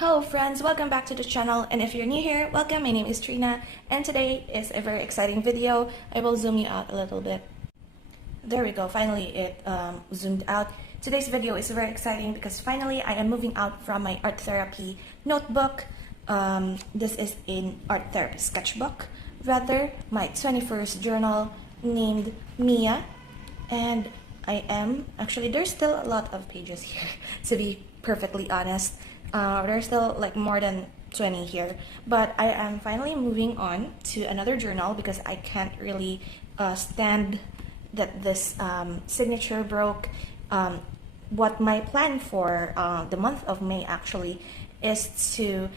Hello friends, welcome back to the channel, and if you're new here, welcome. My name is Trina and today is a very exciting video. I will zoom you out a little bit. There we go, finally it zoomed out. Today's video is very exciting because finally I am moving out from my art therapy notebook. This is an art therapy sketchbook, rather my 21st journal named Mia, and I am actually, there's still a lot of pages here to be perfectly honest. There's still like more than 20 here, but I am finally moving on to another journal because I can't really stand that this signature broke. What my plan for the month of May actually is to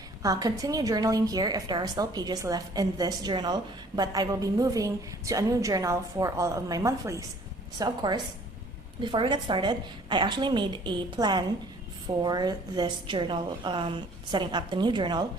continue journaling here if there are still pages left in this journal, but I will be moving to a new journal for all of my monthlies. So of course, before we get started, I actually made a plan for this journal, setting up the new journal.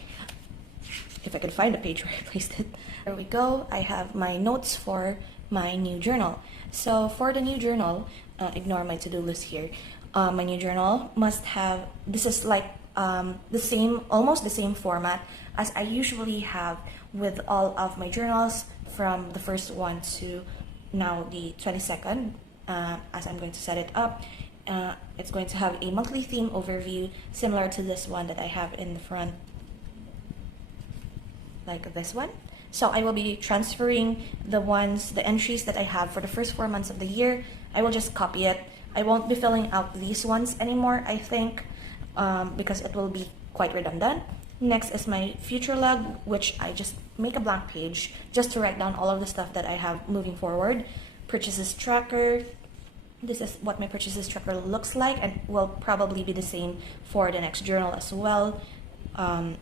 If I could find a page where I placed it. There we go. I have my notes for my new journal. So for the new journal, ignore my to-do list here. My new journal must have, this is like almost the same format as I usually have with all of my journals, from the first one to now the 22nd, as I'm going to set it up. It's going to have a monthly theme overview similar to this one that I have in the front, like this one. So I will be transferring the entries that I have for the first 4 months of the year. I will just copy it. I won't be filling out these ones anymore, I think, because it will be quite redundant. Next is my future log, which I just make a blank page just to write down all of the stuff that I have moving forward. Purchases tracker. This is what my purchases tracker looks like and will probably be the same for the next journal as well.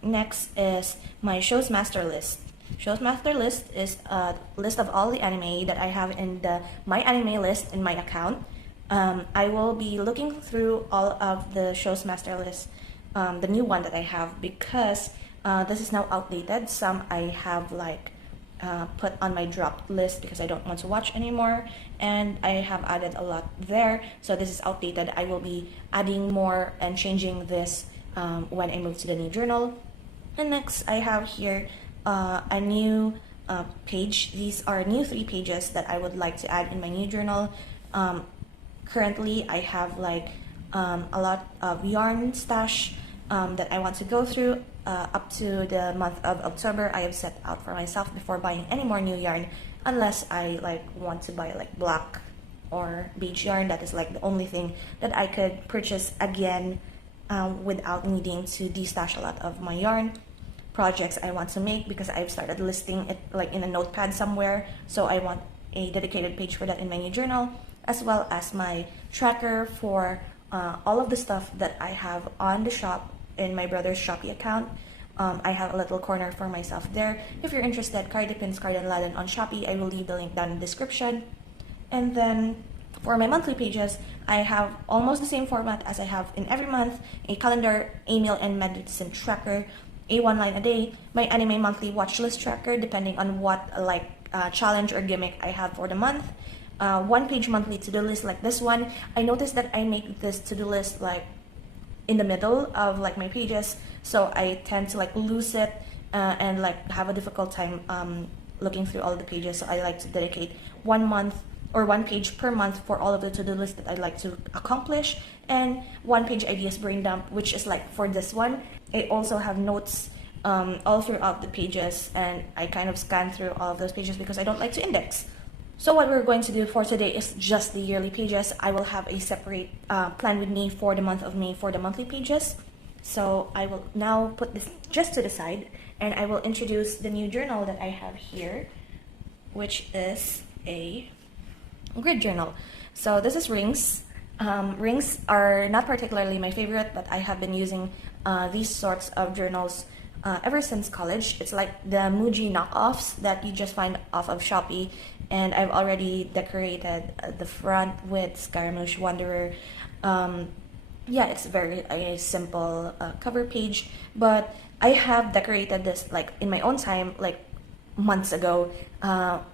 Next is my shows master list. Shows master list is a list of all the anime that I have in the my anime list in my account. I will be looking through all of the shows master list, the new one that I have, because this is now outdated. Some I have like put on my dropped list because I don't want to watch anymore, and I have added a lot there, so this is outdated. I will be adding more and changing this when I move to the new journal. And next I have here a new page. These are new 3 pages that I would like to add in my new journal. Currently I have like a lot of yarn stash that I want to go through. Up to the month of October, I have set out for myself before buying any more new yarn, unless I like want to buy like black or beige yarn. That is like the only thing that I could purchase again without needing to destash a lot of my yarn. Projects I want to make, because I've started listing it like in a notepad somewhere, so I want a dedicated page for that in my new journal, as well as my tracker for all of the stuff that I have on the shop in my brother's Shopee account. I have a little corner for myself there. If you're interested, Cardi Pins, Card and Laden on Shopee. I will leave the link down in the description. And then for my monthly pages, I have almost the same format as I have in every month: a calendar, a meal and medicine tracker, a 1 line a day, my anime monthly watch list tracker depending on what challenge or gimmick I have for the month, 1 page monthly to-do list like this one. I noticed that I make this to-do list like in the middle of like my pages, so I tend to like lose it and like have a difficult time looking through all of the pages. So I like to dedicate 1 month or 1 page per month for all of the to-do list that I'd like to accomplish, and 1 page ideas brain dump, which is like for this one. I also have notes all throughout the pages, and I kind of scan through all of those pages because I don't like to index. So what we're going to do for today is just the yearly pages. I will have a separate plan with me for the month of May for the monthly pages. So I will now put this just to the side, and I will introduce the new journal that I have here, which is a grid journal. So this is rings. Rings are not particularly my favorite, but I have been using these sorts of journals ever since college. It's like the Muji knockoffs that you just find off of Shopee, and I've already decorated the front with Scaramouche Wanderer. Yeah, it's very a simple cover page, but I have decorated this like in my own time, like months ago,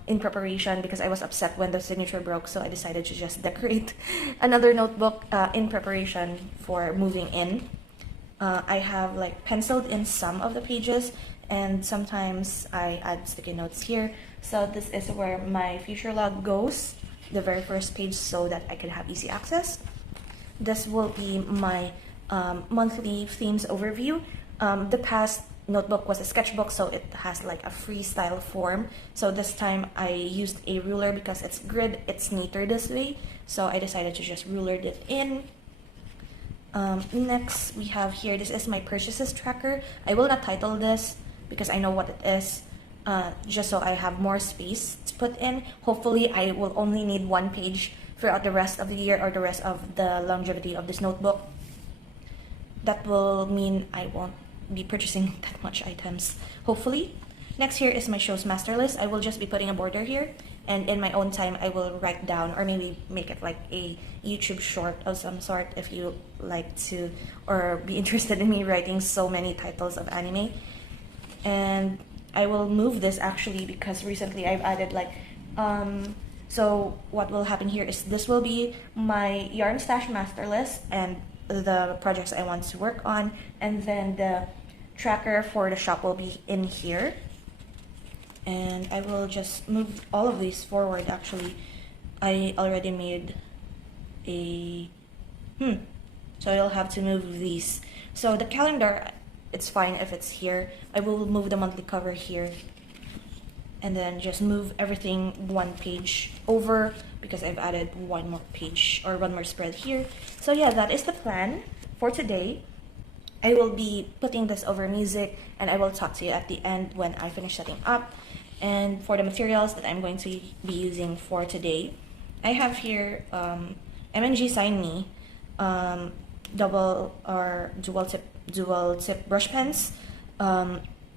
in preparation, because I was upset when the signature broke, so I decided to just decorate another notebook in preparation for moving in. I have like penciled in some of the pages, and sometimes I add sticky notes here. So this is where my future log goes, the very first page, so that I can have easy access. This will be my monthly themes overview. The past notebook was a sketchbook, so it has like a freestyle form. So this time I used a ruler because it's grid, it's neater this way. So I decided to just ruler it in. Next we have here, this is my purchases tracker. I will not title this because I know what it is, just so I have more space to put in. Hopefully I will only need one page throughout the rest of the year or the rest of the longevity of this notebook. That will mean I won't be purchasing that much items, hopefully. Next here is my show's master list. I will just be putting a border here, and in my own time I will write down, or maybe make it like a YouTube short of some sort if you like to, or be interested in me writing so many titles of anime. And I will move this actually because recently I've added like so what will happen here is this will be my yarn stash master list and the projects I want to work on, and then the tracker for the shop will be in here. And I will just move all of these forward. Actually, I already made a so I'll have to move these. So the calendar, it's fine if it's here. I will move the monthly cover here, and then just move everything one page over because I've added one more page or one more spread here. So yeah, that is the plan for today. I will be putting this over music, and I will talk to you at the end when I finish setting up. And for the materials that I'm going to be using for today, I have here MNG Sign Me double or dual tip brush pens.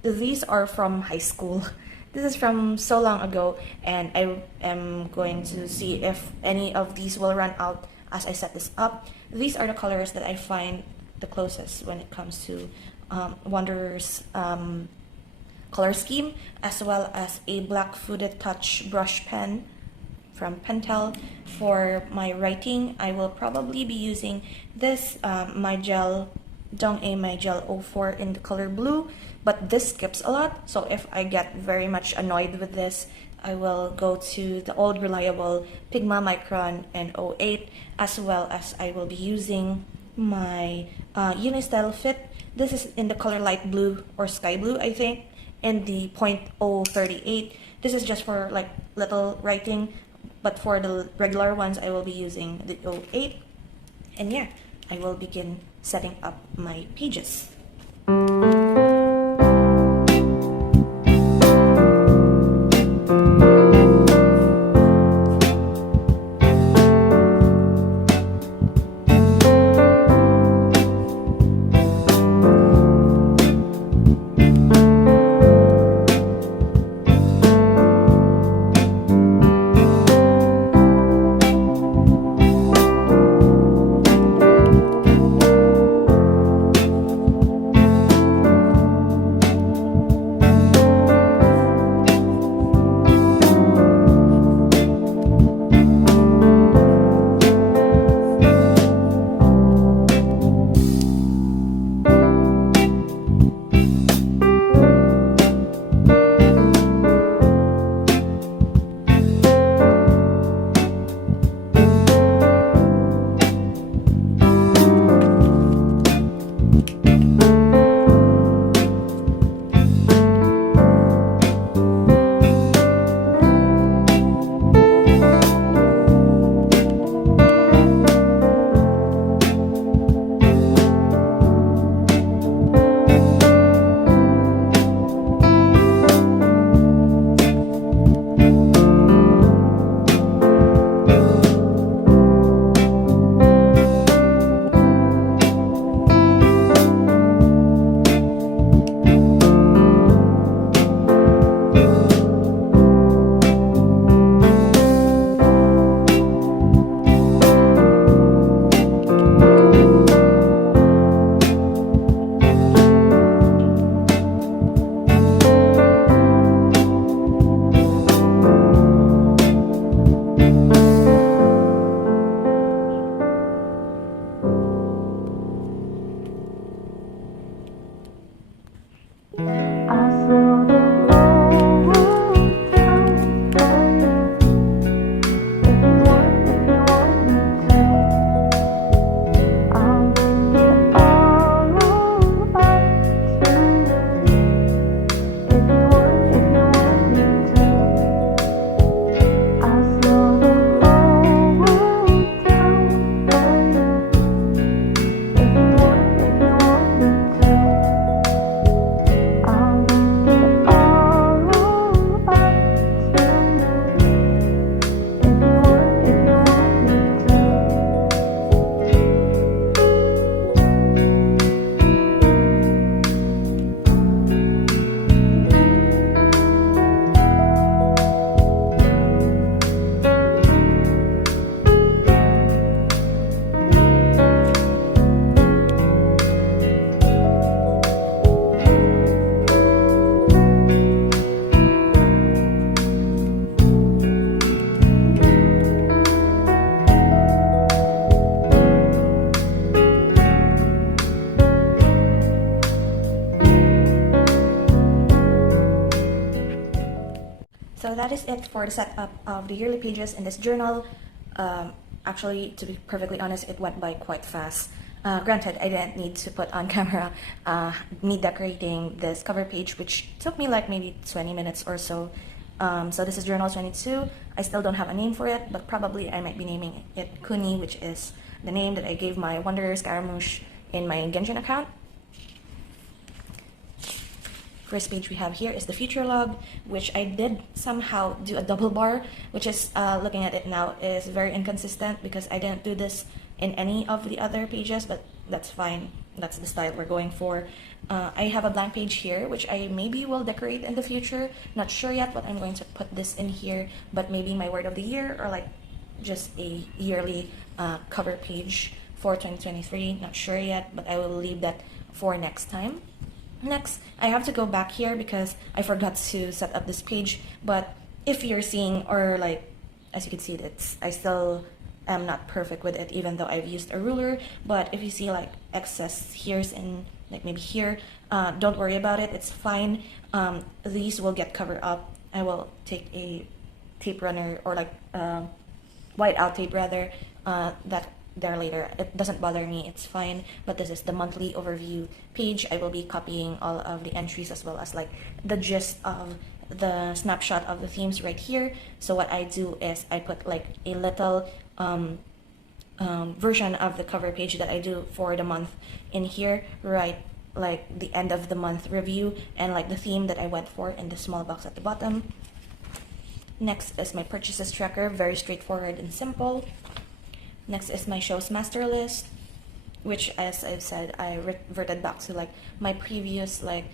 These are from high school. This is from so long ago, and I am going to see if any of these will run out as I set this up. These are the colors that I find the closest when it comes to Wanderer's color scheme, as well as a black Footed Touch brush pen from Pentel. For my writing, I will probably be using this my gel Dong-A My Gel 04 in the color blue, but this skips a lot, so if I get very much annoyed with this, I will go to the old reliable Pigma Micron N08, as well as I will be using my Unistyle Fit. This is in the color light blue or sky blue, I think, in the .038. This is just for like little writing, but for the regular ones I will be using the 08. And yeah, I will begin setting up my pages. So that is it for the setup of the yearly pages in this journal. Actually, to be perfectly honest, it went by quite fast. Granted, I didn't need to put on camera me decorating this cover page, which took me like maybe 20 minutes or so. So this is Journal 22. I still don't have a name for it, but probably I might be naming it Kuni, which is the name that I gave my Wanderer Scaramouche in my Genshin account. First page we have here is the future log, which I did somehow do a double bar, which is, looking at it now, is very inconsistent because I didn't do this in any of the other pages, but that's fine. That's the style we're going for. I have a blank page here, which I maybe will decorate in the future. Not sure yet, but I'm going to put this in here, but maybe my word of the year or like just a yearly cover page for 2023. Not sure yet, but I will leave that for next time. Next, I have to go back here because I forgot to set up this page, but if you're seeing, or like, as you can see, I still am not perfect with it, even though I've used a ruler. But if you see like excess here's in like maybe here, don't worry about it, it's fine. These will get covered up. I will take a tape runner, or like white out tape rather, that there later. It doesn't bother me, it's fine. But this is the monthly overview page. I will be copying all of the entries as well as like the gist of the snapshot of the themes right here. So what I do is I put like a little version of the cover page that I do for the month in here, right? Like the end of the month review and like the theme that I went for in the small box at the bottom. Next is my purchases tracker, very straightforward and simple. Next is my show's master list, which, as I've said, I reverted back to like my previous like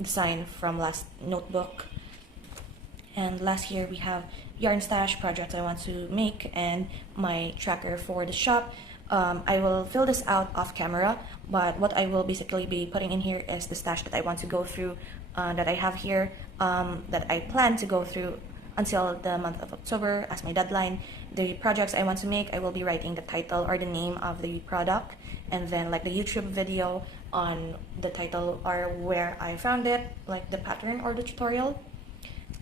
design from last notebook. And last here we have yarn stash projects I want to make and my tracker for the shop. I will fill this out off camera, but what I will basically be putting in here is the stash that I want to go through, that I have here, that I plan to go through until the month of October as my deadline. The projects I want to make, I will be writing the title or the name of the product, and then like the YouTube video on the title or where I found it, like the pattern or the tutorial.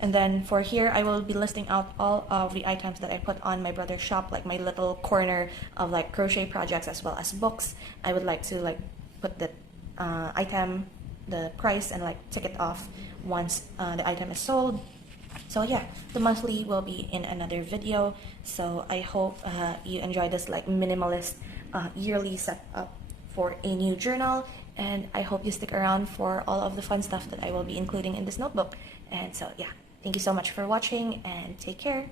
And then for here, I will be listing out all of the items that I put on my brother's shop, like my little corner of like crochet projects as well as books. I would like to like put the item, the price, and like tick it off once the item is sold. So yeah, the monthly will be in another video. So I hope you enjoy this like minimalist yearly setup for a new journal, and I hope you stick around for all of the fun stuff that I will be including in this notebook. And so yeah, thank you so much for watching and take care.